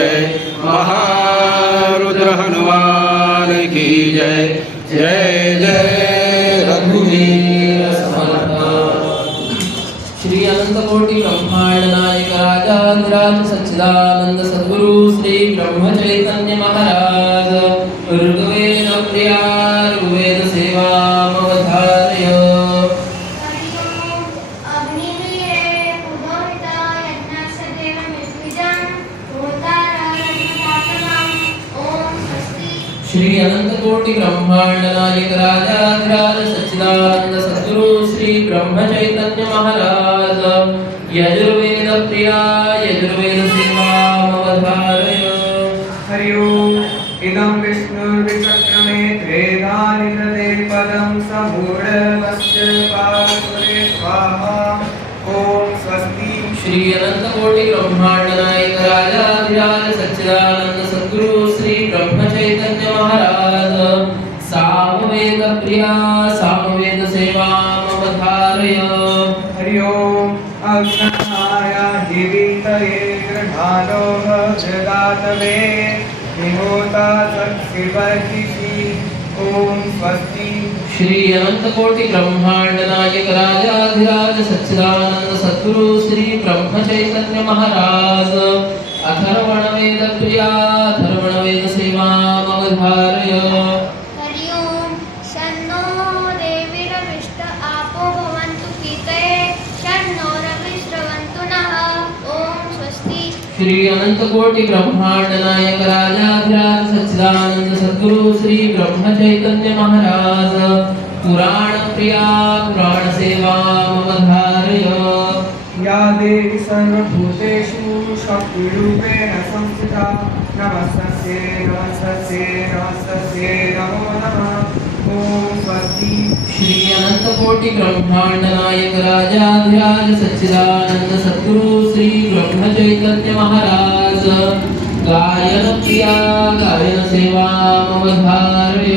जय। महारुद्र हनुमान की जय। जय जय श्री अनंतकोटि ब्रह्मांड नायक राजाधिराज सच्चिदानंद सद्गुरु श्री ब्रह्म चैतन्य महाराज। ऋग्वेद प्रिया अनंत कोटि ब्रह्मांड नायक राजाधिराज सच्चिदानंद सद्गुरु श्री ब्रह्म चैतन्य महाराज यजुर्वेद प्रिया यजुर्वेद सेवा मवधारय हरि ओम्। इदं विष्णुर्विचक्रमे त्रेधानि ददे पदं समूढवस्य पार्श्वे स्वाहा। ॐ स्वस्ति। श्री अनंत कोटि ब्रह्मांड प्रिया सामवेद सेवा मवधारय हरि ओम् अग्नाय हिवीतये गृहाणो भजदातवे विहोता सत्शिवर्षिषि ॐ स्वस्ति। श्री अनंत कोटि ब्रह्मांड नायक राजाधिराज सच्चिदानंद सद्गुरु श्री ब्रह्म चैतन्य महाराज। अथर्वण वेद प्रिया अथर्वण वेद सेवा श्री अनंत कोटि ब्रह्मांड नायक राजाधिराज सच्चिदानंद सद्गुरु श्री ब्रह्म चैतन्य महाराज। पुराण प्रिया, पुराण सेवा मवधारय या देवी सर्वभूतेषु शक्तिरूपेण संस्थिता। नमस्तस्यै नमस्तस्यै नमस्तस्यै, नमो नमः। श्री अनंत कोटि ब्रह्मांड नायक राजाधिराज सच्चिदानंद सद्गुरु श्री ब्रह्म चैतन्य महाराज। गायन प्रिया गायन सेवा मवधारय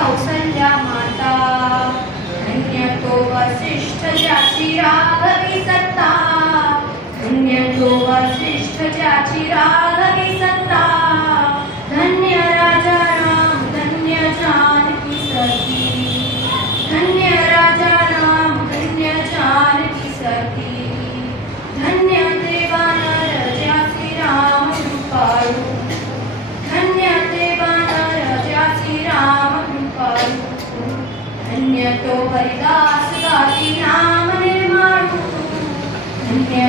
धन्य कौसल्या माता धन्य तो वसिष्ठ ज्याची राघवी सत्ता धन्य तो वसिष्ठ ज्याची राघ धन्य तो हरिदास गाती नाम निर्माणू धन्य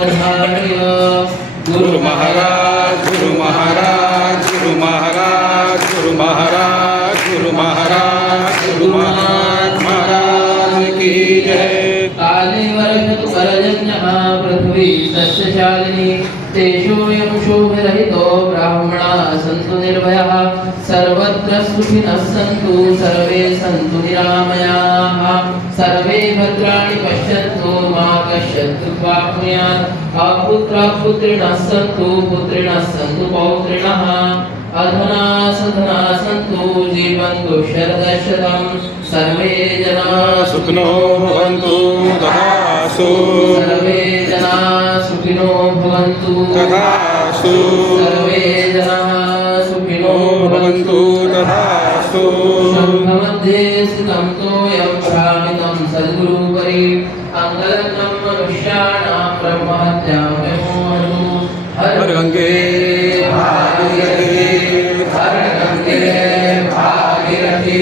मवधार्य गुरु महाराज गुरु महाराज गुरु महाराज गुरु महाराज गुरु महाराज गुरु महाराज महाराज की जय। काले वर्षतु परजन्यः पृथ्वी तस्य शालिनी तेषोऽयं शोभरहितो ब्राह्मणाः, सन्तु निर्भयाः। सर्वत्र सुखिनः सन्तु, सर्वे सन्तु निरामयाः। सर्वे भद्राणि पश्यन्तु मा कश्चित् दुःखाप्नुयात् पुत्रिणः सन्तु पुत्रिणः सन्तु पौत्रिणः। अधुना सधना सन्तु जीवन्तु शरदशतं सर्वे जनाः सुखिनो भवन्तु तथास्तु। सर्वे जनाः सुखिनो भवन्तु। तथास्तु। सर्वे जनाः सुखिनो भवन्तु तथास्तु। शङ्खमध्ये स्थितं तोयं भ्रामितं सद्गुरुपरि हर गंगे भागीरथी हर गङ्गे भागीरथी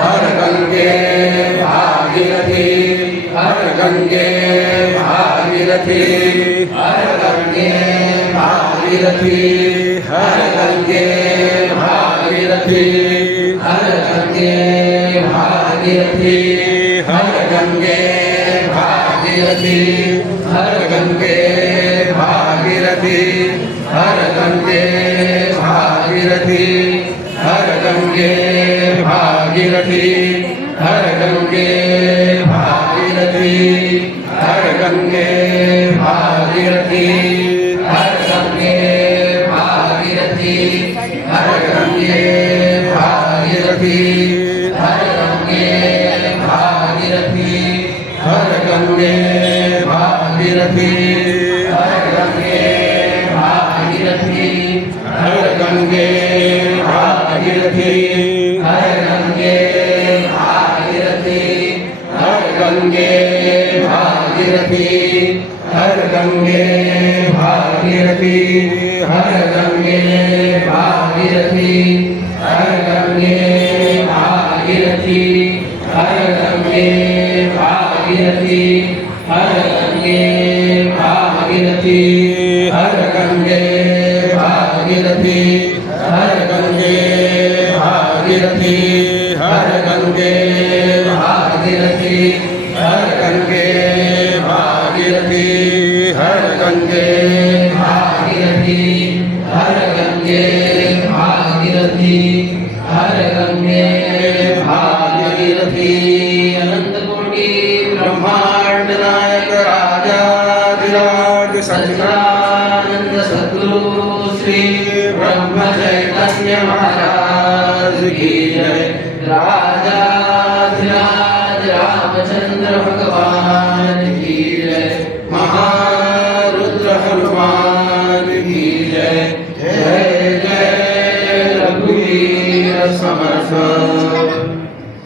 हर गंगे भागीरथी हर गंगे भागीरथी हर गङ्गे भागीरथी हर गंगे भागीरथी हर गङ्गे भागीरथी हर गंगे भागीरथी, हर गंगे भागीरथी, हर गंगे भागीरथी, हर गंगे भागीरथी, हर गंगे भागीरथी, हर गंगे भागीरथी। भागीरथी हर गङ्गे भागीरथी हर गंगे भागीरथी हर गङ्गे भागीरथी हर गंगे भागीरथी हर गंगे भागीरथी हर गंगे भागीरथी भागीरथी हर गंगे भागीरथी हर गंगे भागीरथी हर गंगे भागीरथी हर गंगे भागीरथी हर गंगे भागीरथी राजा रामचंद्र भगवान